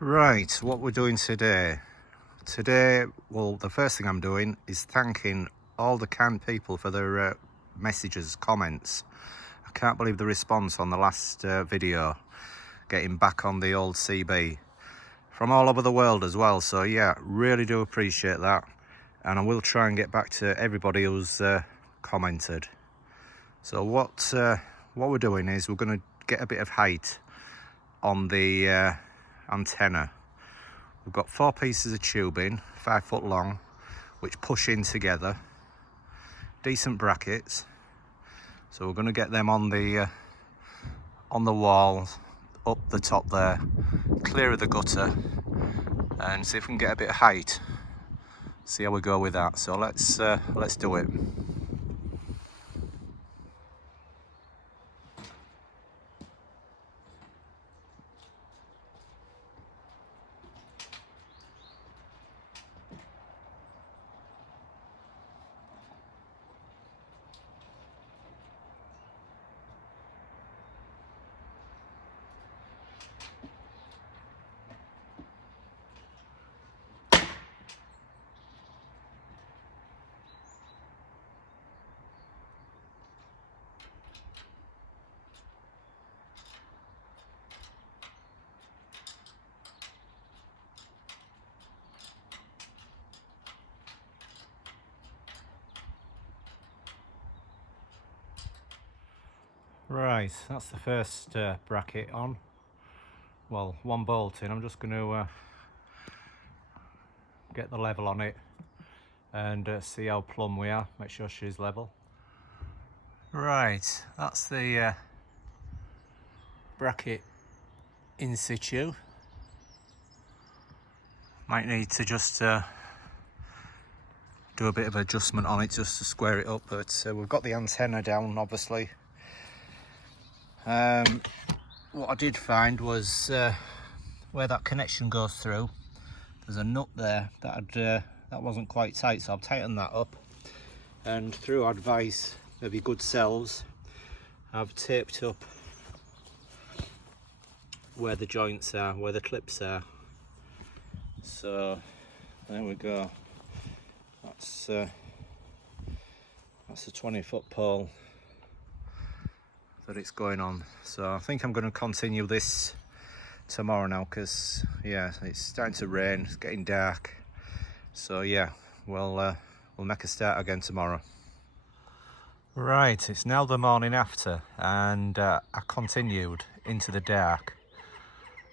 Right, what we're doing today. Well, the first thing I'm doing is thanking all the kind people for their messages, comments. I can't believe the response on the last video, getting back on the old CB from all over the world as well. So yeah, really do appreciate that. And I will try and get back to everybody who's commented. So what we're doing is we're going to get a bit of height on the antenna. We've got 4 pieces of tubing, 5 foot long, which push in together. Decent brackets. So we're going to get them on the wall, up the top there, clear of the gutter, and see if we can get a bit of height. See how we go with that. So let's do it. Right, that's the first bracket on. Well, one bolt in. I'm just going to get the level on it and see how plumb we are. Make sure she's level. Right, that's the bracket in situ. Might need to just do a bit of adjustment on it just to square it up, but we've got the antenna down, obviously. What I did find was where that connection goes through, there's a nut there that wasn't quite tight, so I've tightened that up, and through advice of your good selves, I've taped up where the joints are, where the clips are. So there we go. That's a 20-foot pole that it's going on. So I think I'm going to continue this tomorrow now, because yeah, it's starting to rain, it's getting dark. So yeah, we'll make a start again tomorrow. Right, it's now the morning after, and I continued into the dark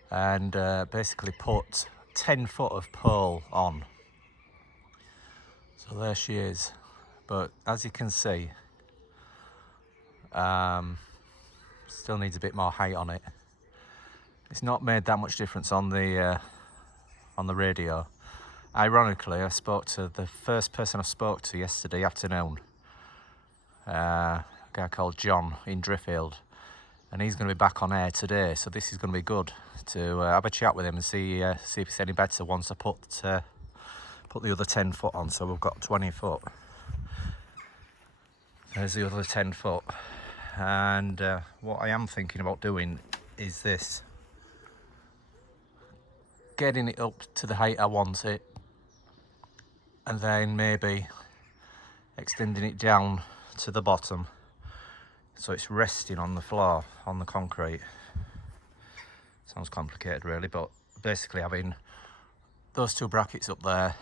and basically put 10 foot of pole on. So there she is, but as you can see, still needs a bit more height on it. It's not made that much difference on the radio. Ironically, I spoke to the first person I spoke to yesterday afternoon, a guy called John in Driffield, and he's going to be back on air today. So this is going to be good to have a chat with him and see if it's any better once I put the other 10 foot on. So we've got 20 foot. There's the other 10 foot. And what I am thinking about doing is this. Getting it up to the height I want it, and then maybe extending it down to the bottom so it's resting on the floor, on the concrete. Sounds complicated really, but basically having those 2 brackets up there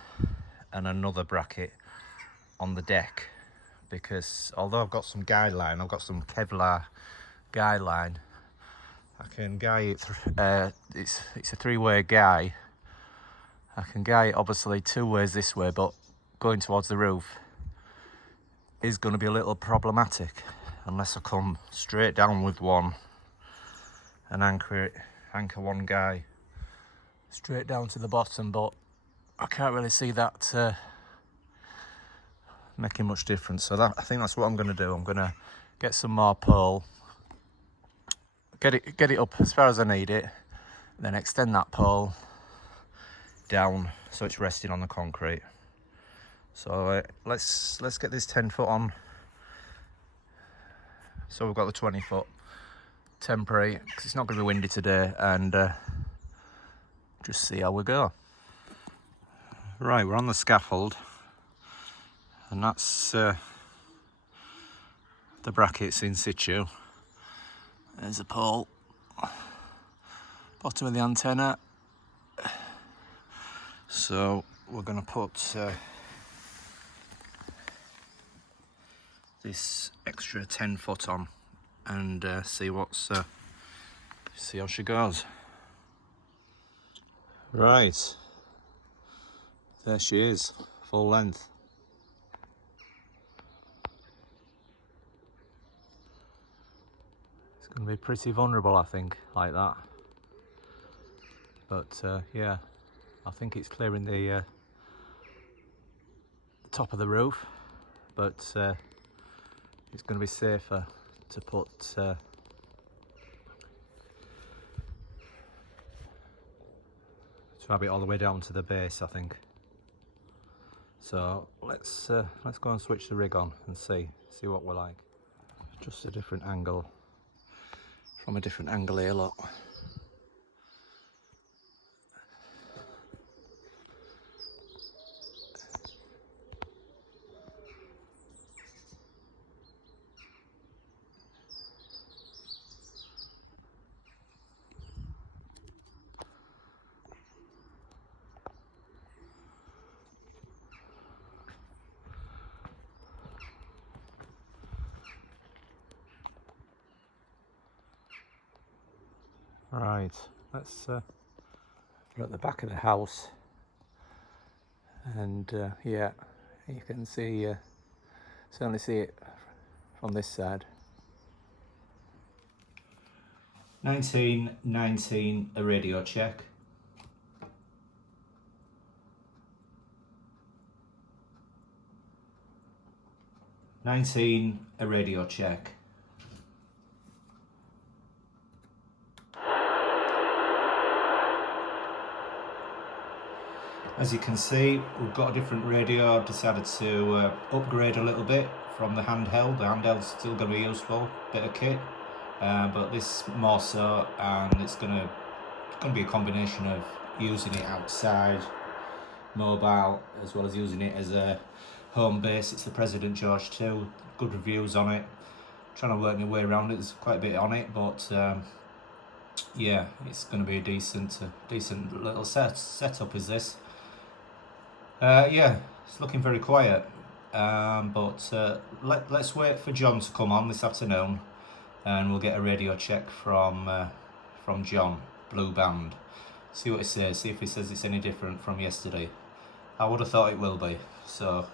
and another bracket on the deck, because although I've got some guy line, I've got some Kevlar guy line, I can guy it, it's a 3-way guy. I can guy it obviously 2 ways this way, but going towards the roof is going to be a little problematic unless I come straight down with one and anchor one guy straight down to the bottom. But I can't really see that making much difference. So I think that's what I'm going to do. I'm going to get some more pole, get it up as far as I need it, then extend that pole down so it's resting on the concrete. So let's get this 10 foot on. So we've got the 20 foot temporary, because it's not going to be windy today, and just see how we go. Right, we're on the scaffold, and that's the brackets in situ. There's a pole, bottom of the antenna. So we're going to put this extra 10 foot on and see how she goes. Right, there she is, full length. It's going to be pretty vulnerable, I think, like that. But yeah, I think it's clearing the top of the roof, but it's going to be safer to put to have it all the way down to the base, I think. So let's go and switch the rig on and see what we're like. Just a different angle, from a different angle here, look. Right, we're at the back of the house, and yeah, you can see, certainly see it from this side. 1919, a radio check. A radio check. As you can see, we've got a different radio. I've decided to upgrade a little bit from the handheld. The handheld's still going to be useful, bit of kit, but this more so, and it's going to be a combination of using it outside, mobile, as well as using it as a home base. It's the President George 2, good reviews on it. Trying to work my way around it. There's quite a bit on it, but yeah, it's going to be a decent little setup. Is this? Yeah, it's looking very quiet, but let's wait for John to come on this afternoon, and we'll get a radio check from John, Blue Band. See what he says. See if he says it's any different from yesterday. I would have thought it will be. So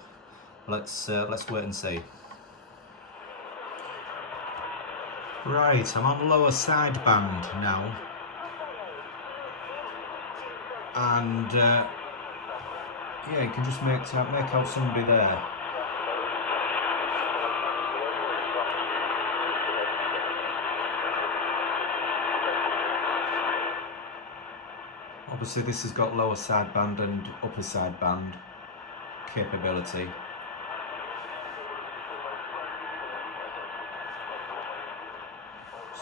let's wait and see. Right, I'm on lower sideband now, and yeah, you can just make out somebody there. Obviously this has got lower sideband and upper sideband capability.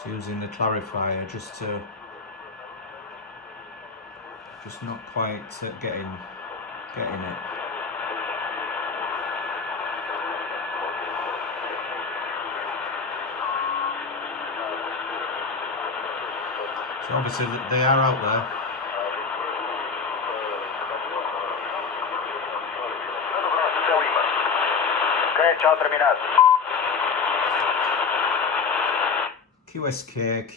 So using the clarifier just not quite getting it. So obviously they are out there. QSK.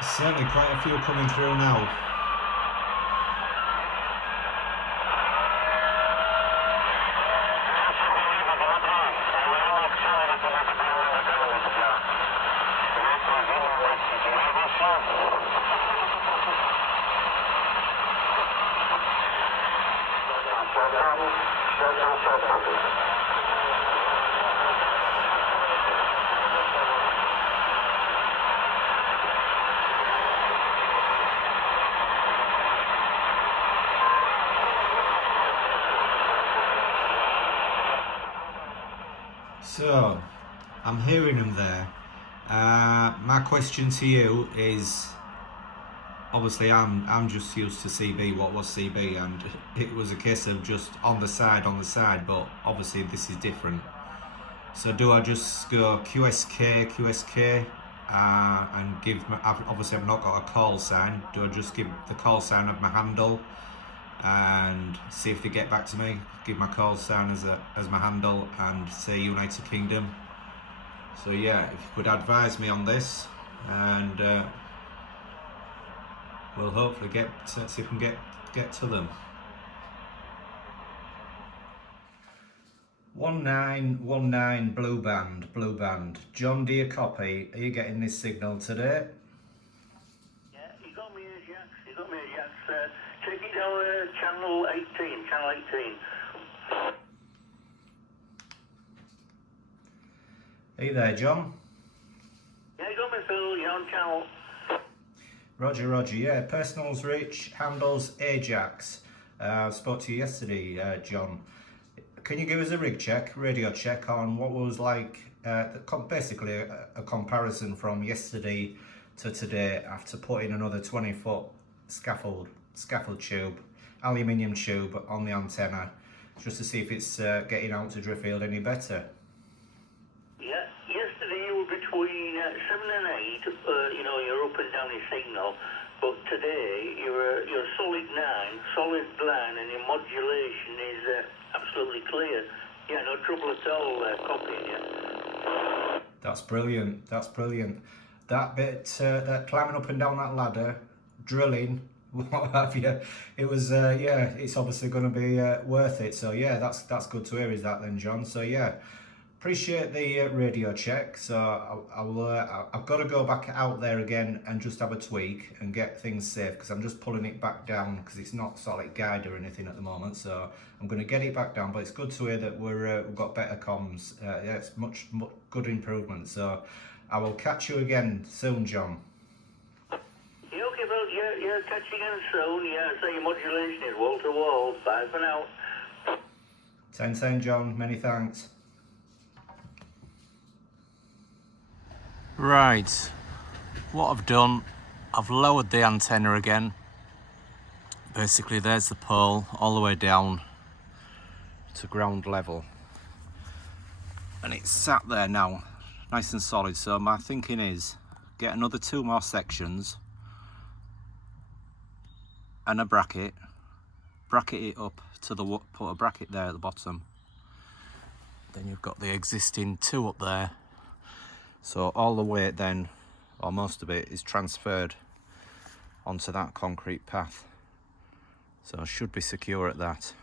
There's certainly quite a few coming through now. So, I'm hearing them there. My question to you is, obviously I'm just used to CB, what was CB, and it was a case of just on the side, but obviously this is different. So do I just go QSK, and give my, obviously I've not got a call sign, do I just give the call sign of my handle and see if they get back to me, give my call sign as my handle and say United Kingdom? So yeah, if you could advise me on this, and we'll hopefully see if we can get to them. 1919 Blue Band. John, do you copy? Are you getting this signal today? Yeah, you got me here, Jax. Take it down channel 18. Are you there, John? Yeah, you got me, Phil. You're on channel. Roger, yeah. Personals Rich, handles Ajax. I spoke to you yesterday, John. Can you give us a radio check on what was like, basically a comparison from yesterday to today after putting another 20-foot scaffold tube, aluminium tube on the antenna, just to see if it's getting out to Driffield any better? Yeah, yesterday you were between 7 and 8, you're up and down your signal, but today you're solid 9, and your modulation is absolutely clear. Yeah, no trouble at all copying you. That's brilliant. That bit, that climbing up and down that ladder, drilling, what have you, it was, yeah, it's obviously going to be worth it. So yeah, that's good to hear, is that then, John? So yeah, appreciate the radio check. So I've got to go back out there again and just have a tweak and get things safe, because I'm just pulling it back down because it's not solid guide or anything at the moment. So I'm going to get it back down, but it's good to hear that we've got better comms. Yeah, it's much good improvement. So I will catch you again soon, John. Yeah, okay, well, yeah, catch you again soon. Yeah, so your modulation is wall to wall. Bye for now. 10-10, John. Many thanks. Right, what I've done, I've lowered the antenna again. Basically there's the pole all the way down to ground level, and it's sat there now nice and solid. So my thinking is get another 2 more sections and a bracket it up to the, put a bracket there at the bottom, then you've got the existing 2 up there. So all the weight then, or most of it, is transferred onto that concrete path. So I should be secure at that.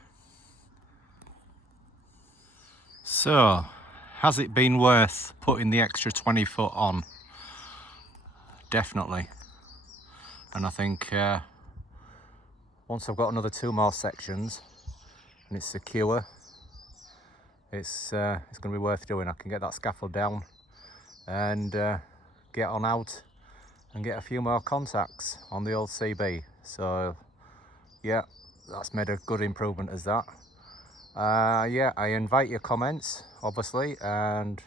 So, has it been worth putting the extra 20 foot on? Definitely. And I think once I've got another 2 more sections and it's secure, it's going to be worth doing. I can get that scaffold down and get on out and get a few more contacts on the old CB. So yeah, that's made a good improvement as that. Yeah, I invite your comments obviously, and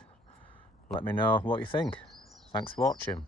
let me know what you think. Thanks for watching.